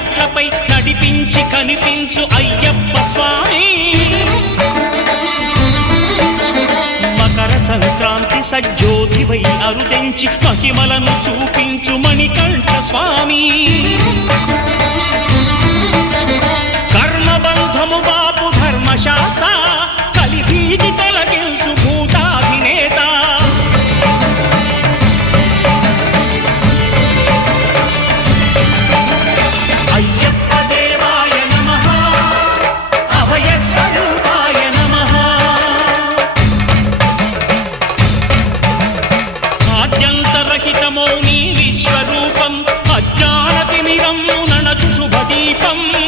మెట్లపై నడిపించి కనిపించు అయ్యప్ప స్వామి మకర సంక్రాంతి సజ్జోతివై అరుదెంచి మహిమలను చూపించు మణికంఠ స్వామి కర్మబంధము బాపు ధర్మశాస్త్ర కలిభీతి తొలగించు భూతాధినేత అయ్యప్ప దేవాయ నమః అభయ స్వరూపాయ నమః ఆద్యంతరహితమో నీ విశ్వరూపం అజ్ఞానతిమిరము నణచు శుభదీపం